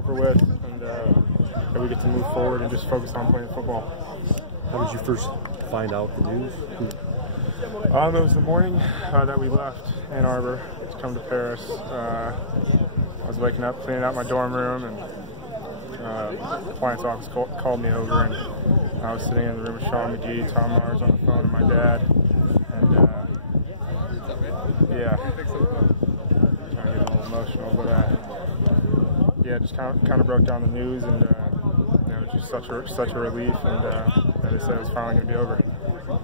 over with, and that we get to move forward and just focus on playing football. How did you first find out the news? It was the morning that we left Ann Arbor to come to Paris. I was waking up, cleaning out my dorm room, and compliance office called me over, and I was sitting in the room with Sean McGee, Tom Mars on the phone, and my dad, and yeah, I'm trying to get a little emotional, but yeah, just kind of broke down the news, and it was just such a relief, and that they said it was finally going to be over.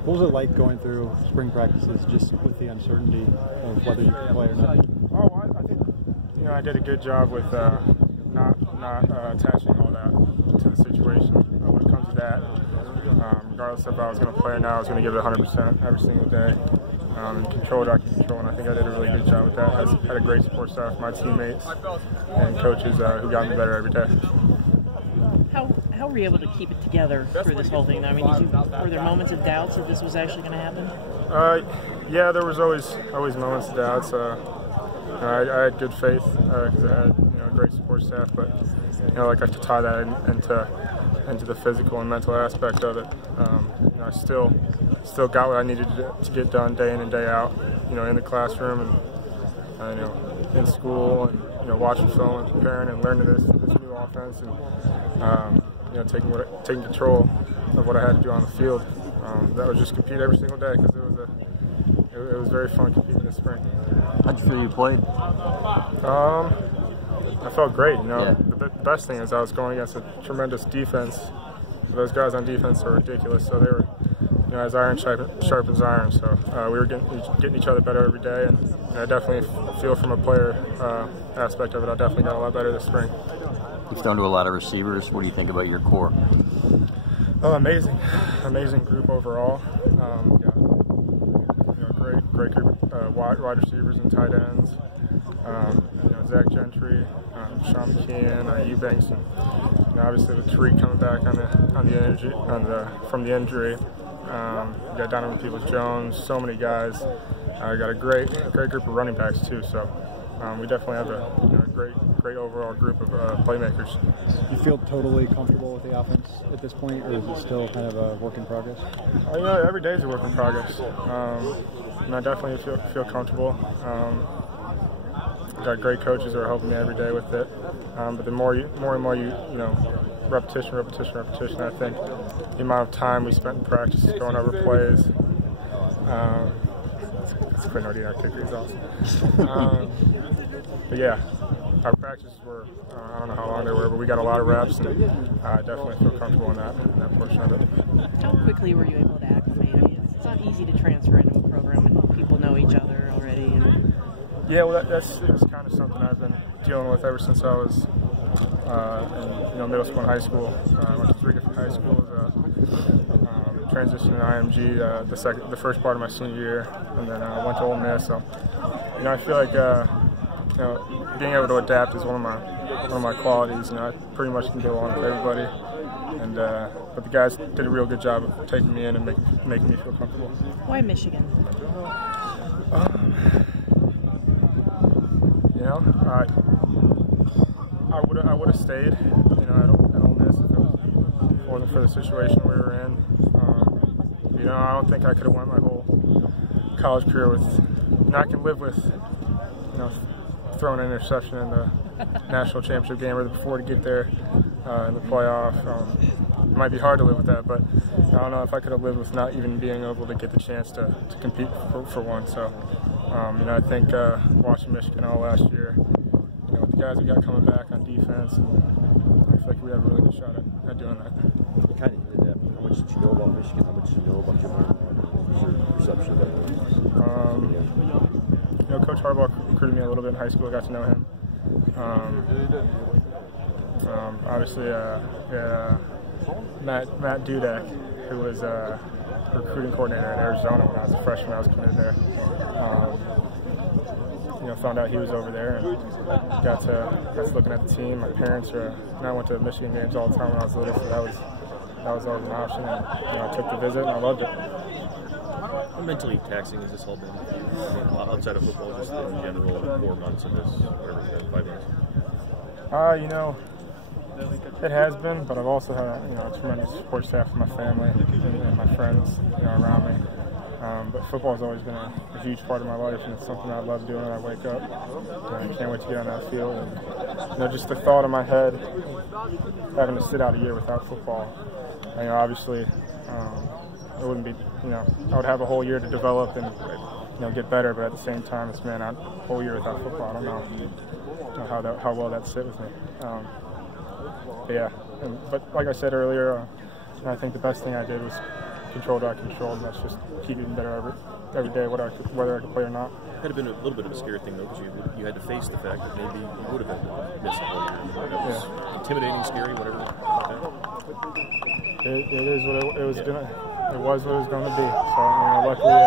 What was it like going through spring practices just with the uncertainty of whether you could play or not? Oh, I think I did a good job with not attaching all that to the situation. When it comes to that, regardless if I was going to play or not, I was going to give it 100% every single day and control what I could control. And I think I did a really good job with that. I had a great support staff, my teammates and coaches who got me better every day. How were you able to keep it together through this whole thing? I mean, were there moments of doubts that this was actually going to happen? Yeah, there was always moments of doubts. I had good faith because I had a great support staff, but like I could tie that into the physical and mental aspect of it. I still got what I needed to get done day in and day out. In the classroom and in school and watching film and preparing and learning this new offense and taking control of what I had to do on the field. That was just compete every single day because it was very fun competing this spring. How'd you feel you played? I felt great. The best thing is I was going against a tremendous defense. Those guys on defense are ridiculous. So they were, as iron sharpens iron. So we were getting each other better every day, and I definitely feel from a player aspect of it, I definitely got a lot better this spring. You've thrown to a lot of receivers. What do you think about your core? Oh, amazing group overall. Great group of wide receivers and tight ends. Zach Gentry, Sean McKeon, Eubanks, and obviously with Tariq coming back from the injury. You got Donovan Peoples-Jones, so many guys. Got a great group of running backs too. So we definitely have a great overall group of playmakers. You feel totally comfortable with the offense at this point, or is it still kind of a work in progress? Every day is a work in progress. And I definitely feel comfortable. Got great coaches who are helping me every day with it. But the more and more you repetition. I think the amount of time we spent in practice going over plays. It's Quinn O'Dean, our kicker, he's awesome. But yeah, our practices were, I don't know how long they were, but we got a lot of reps, and I definitely feel comfortable in that portion of it. How quickly were you able to acclimate? I mean, it's not easy to transfer into a program and people know each other already. Yeah, well, that's kind of something I've been dealing with ever since I was in middle school and high school. I went to 3 different high schools. Transitioned to IMG the first part of my senior year, and then I went to Ole Miss. So, I feel like being able to adapt is one of my qualities. I pretty much can get along with everybody, and but the guys did a real good job of taking me in and making me feel comfortable. Why Michigan? I would have stayed, at Ole Miss if it wasn't for the situation we were in. I don't think I could have went my whole college career with. I can live with, throwing an interception in the national championship game or before to get there in the playoff. It might be hard to live with that, but I don't know if I could have lived with not even being able to get the chance to compete for one. So, I think watching Michigan all last year, with the guys we got coming back on defense, and I feel like we have a really good shot at doing that. You kind of did that. How much did you know about Michigan? How much did you know about your perception of that? Coach Harbaugh recruited me a little bit in high school. I got to know him. Obviously, Matt Dudek, who was a recruiting coordinator in Arizona when I was a freshman. I was committed there. Found out he was over there and got to looking at the team. My parents and I went to Michigan games all the time when I was little, so that was always an option. And I took the visit and I loved it. How mentally taxing has this all been? Outside of football, just in general, 4 months of this, or 5 months? It has been, but I've also had a tremendous support staff from my family and my friends around me. But football has always been a huge part of my life, and it's something I love doing when I wake up. I can't wait to get on that field. And, just the thought in my head, having to sit out a year without football, obviously it wouldn't be, I would have a whole year to develop and get better, but at the same time, it's a whole year without football. I don't know how well that'd sit with me. But like I said earlier, I think the best thing I did was control what I controlled, and that's just keep getting better every day, whether I could play or not. It could have been a little bit of a scary thing, though, because you had to face the fact that maybe you would have had missed a whole year. That was intimidating, scary, whatever. It is what it was doing. It was what it was going to be. So luckily,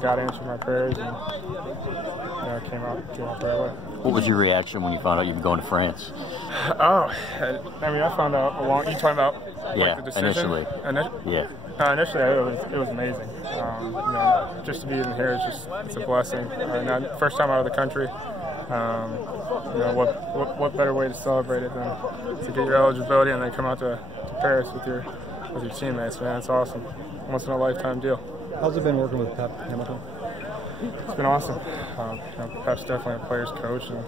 God answered my prayers, and it came out the right way. What was your reaction when you found out you were going to France? Oh, I found out you talking about the decision? Initially. Initially, it was amazing. Just to be in here it's a blessing. First time out of the country. What better way to celebrate it than to get your eligibility and then come out to Paris with your teammates, man. It's awesome. Once in a lifetime deal. How's it been working with Pep Hamilton? It's been awesome. Pep's definitely a player's coach, and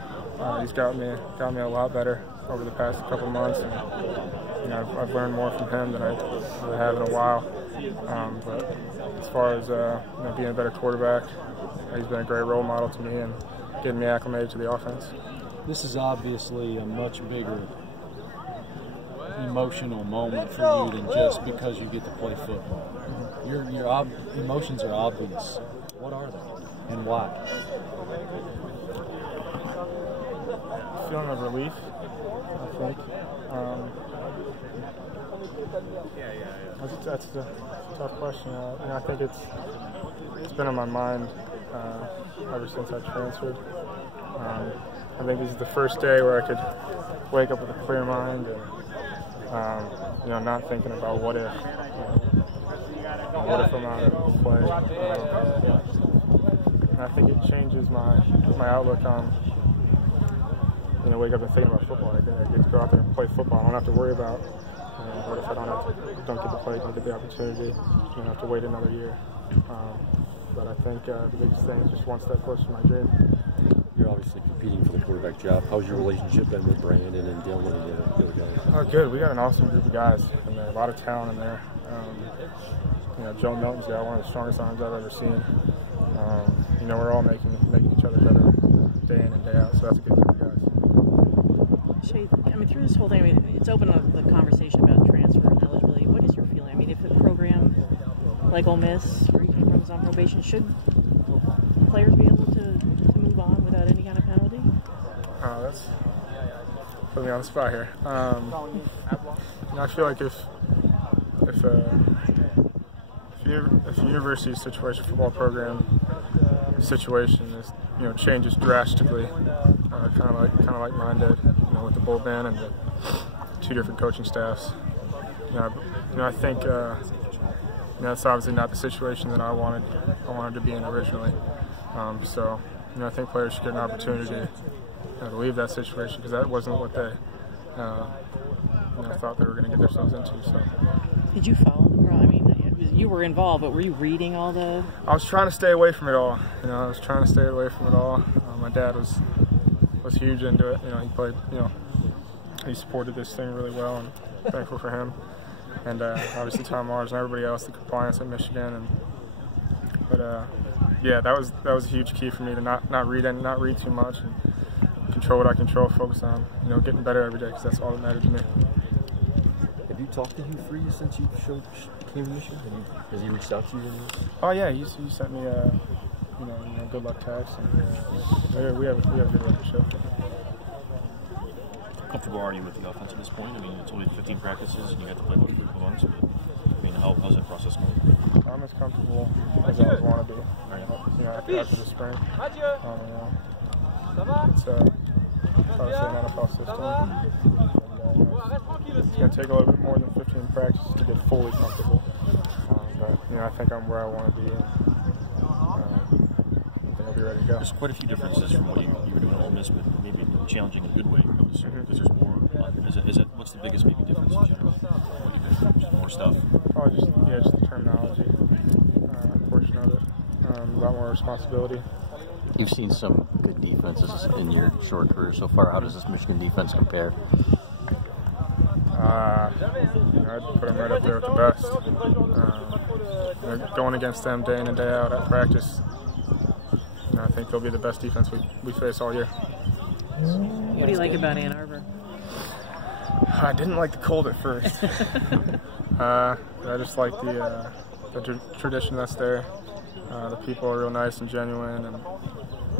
he's got me a lot better over the past couple of months. And I've learned more from him than I really have in a while. But as far as being a better quarterback, he's been a great role model to me and getting me acclimated to the offense. This is obviously a much bigger emotional moment for you than just because you get to play football. Your emotions are obvious. What are they, and why? Feeling of relief, I think. That's a tough question. I think it's been on my mind ever since I transferred. I think this is the first day where I could wake up with a clear mind and not thinking about what if. What if I'm not able to play? And I think it changes my outlook on wake up and thinking about football. I get to go out there and play football. I don't have to worry about what if I don't get to play, don't get the opportunity, have to wait another year. But I think the biggest thing is just one step closer to my dream. You're obviously competing for the quarterback job. How's your relationship been with Brandon and Dylan and the other guys? Oh, good. We got an awesome group of guys, and a lot of talent in there. Joe Milton's got one of the strongest arms I've ever seen. We're all making each other better day in and day out, so that's a good group of guys. Shea, through this whole thing, it's opened up the conversation about transfer and eligibility. What is your feeling? If a program like Ole Miss, where you came from, is on probation, should players be able to move on without any kind of penalty? That's putting me on the spot here. I feel like if a university's situation football program situation is changes drastically, kind of like mine did, with the bull ban and the two different coaching staffs. I think that's obviously not the situation that I wanted to be in originally. So I think players should get an opportunity to leave that situation, because that wasn't what they thought they were going to get themselves into. So. Did you follow the problem? You were involved, but were you reading all the? I was trying to stay away from it all. I was trying to stay away from it all. My dad was huge into it. He played. He supported this thing really well, and thankful for him. And obviously Tom Mars and everybody else, the compliance at Michigan. That was a huge key for me to not read too much, and control what I control, focus on getting better every day, because that's all that mattered to me. Have you talked to Hugh Freeze since you came to Michigan? Has he reached out to you? Oh yeah, he sent me a good luck text, and we have a good relationship. How comfortable are you with the offense at this point? It's only 15 practices, and you have to play both for a couple months. But how's that process going? I'm as comfortable as I always want to be. After the spring. It's obviously an NFL system. It's going to take a little bit more than 15 practices to get fully comfortable. But I think I'm where I want to be, and I think I'll be ready to go. There's quite a few differences from what you were doing at Ole Miss, but maybe challenging in a good way. games because there's more. What's the biggest maybe difference in general? What do you think? Just more stuff. Probably just the terminology portion of it. A lot more responsibility. You've seen some good defenses in your short career so far. How does this Michigan defense compare? I'd put them right up there with the best. Going against them day in and day out at practice, I think they'll be the best defense we face all year. What do you like about Ann Arbor? I didn't like the cold at first. I just like the tradition that's there. The people are real nice and genuine, and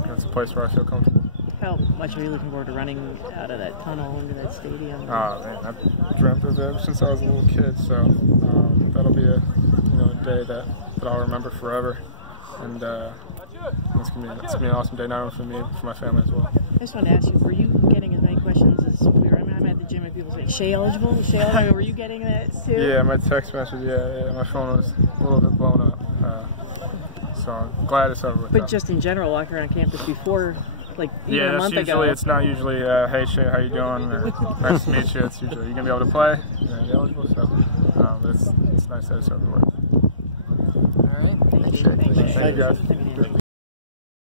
it's a place where I feel comfortable. How much are you looking forward to running out of that tunnel into that stadium? Oh man, I've dreamt of it ever since I was a little kid. So that'll be a day that I'll remember forever, and it's gonna be an awesome day not only for me, but for my family as well. I just wanted to ask you: were you getting as many questions as we were? I mean, I'm at the gym and people say, "Shea eligible? Shea eligible?" Were you getting that too? Yeah, my text message. Yeah, my phone was a little bit blown up. So I'm glad it's over with. But just in general, walking around campus before. Like even a month ago. It's not usually, hey Shea, how you doing? Or nice to meet you. It's usually, you gonna be able to play? You eligible? So it's nice that it's over with. All right. Thank you. Thank you guys.